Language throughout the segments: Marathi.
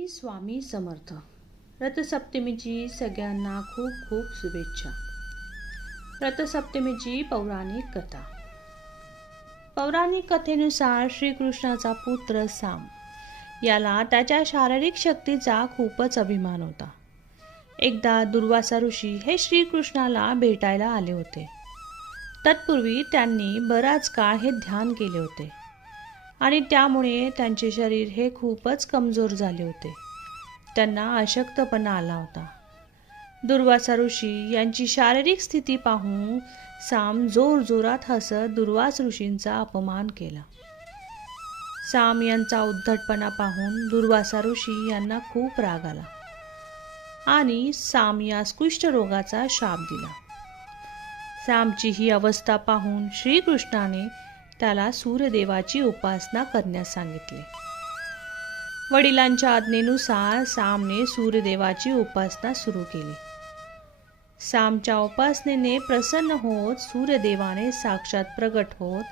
श्री स्वामी समर्थ. रथसप्तमीची सगळ्यांना खूप खूप शुभेच्छा. रथसप्तमीची पौराणिक कथा. पौराणिक कथेनुसार श्रीकृष्णाचा पुत्र साम याला त्याच्या शारीरिक शक्तीचा खूपच अभिमान होता. एकदा दुर्वासा ऋषी हे श्रीकृष्णाला भेटायला आले होते. तत्पूर्वी त्यांनी बराच काळ हे ध्यान केले होते आणि त्यामुळे त्यांचे शरीर हे खूपच कमजोर झाले होते. त्यांना अशक्तपणा आला होता. दुर्वासा ऋषी यांची शारीरिक स्थिती पाहून साम जोरजोरात हसत दुर्वास ऋषींचा अपमान केला. साम यांचा उद्धटपणा पाहून दुर्वासा ऋषी यांना खूप राग आला आणि साम यास कुष्ठरोगाचा शाप दिला. सामची ही अवस्था पाहून श्रीकृष्णाने त्याला सूर्यदेवाची उपासना करण्यास सांगितले. वडिलांच्या आज्ञेनुसार सामने सूर्यदेवाची उपासना सुरू केली. सामच्या उपासनेने प्रसन्न होत सूर्यदेवाने साक्षात प्रगट होत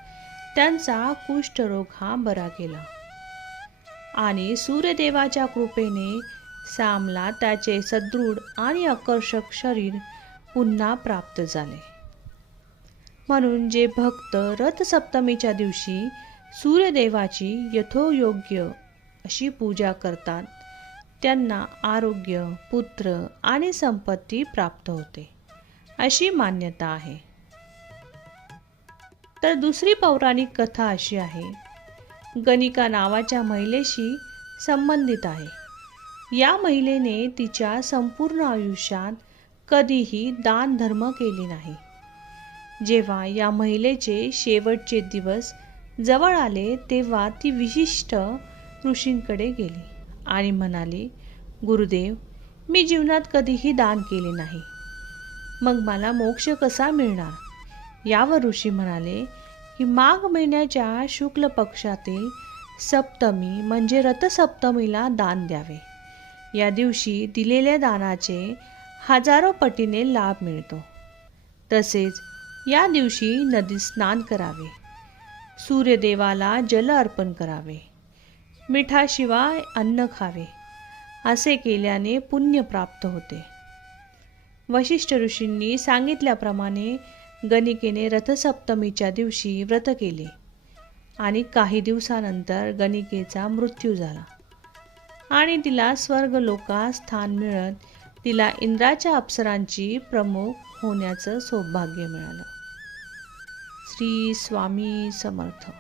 त्यांचा कुष्ठरोग हा बरा केला आणि सूर्यदेवाच्या कृपेने सामला त्याचे सदृढ आणि आकर्षक शरीर पुन्हा प्राप्त झाले. म्हणून जे भक्त रथसप्तमीच्या दिवशी सूर्यदेवाची यथोयोग्य अशी पूजा करतात त्यांना आरोग्य, पुत्र आणि संपत्ती प्राप्त होते अशी मान्यता आहे. तर दुसरी पौराणिक कथा अशी आहे. गणिका नावाच्या महिलेशी संबंधित आहे. या महिलेने तिच्या संपूर्ण आयुष्यात कधीही दान धर्म केले नाही. जेव्हा या महिलेचे शेवटचे दिवस जवळ आले तेव्हा ती विशिष्ट ऋषींकडे गेली आणि म्हणाली, गुरुदेव, मी जीवनात कधीही दान केले नाही, मग मला मोक्ष कसा मिळणार? यावर ऋषी म्हणाले की माघ महिन्याच्या शुक्ल पक्षातील सप्तमी म्हणजे रथसप्तमीला दान द्यावे. या दिवशी दिलेल्या दानाचे हजारो पटीने लाभ मिळतो. तसेच या दिवशी नदीत स्नान करावे, सूर्यदेवाला जल अर्पण करावे, मिठाशिवाय अन्न खावे. असे केल्याने पुण्य प्राप्त होते. वशिष्ठ ऋषींनी सांगितल्याप्रमाणे गणिकेने रथसप्तमीच्या दिवशी व्रत केले आणि काही दिवसानंतर गणिकेचा मृत्यू झाला आणि तिला स्वर्गलोकात स्थान मिळत तिला इंद्राच्या अप्सरांची प्रमुख होण्याचं सौभाग्य मिळालं. श्री स्वामी समर्थ.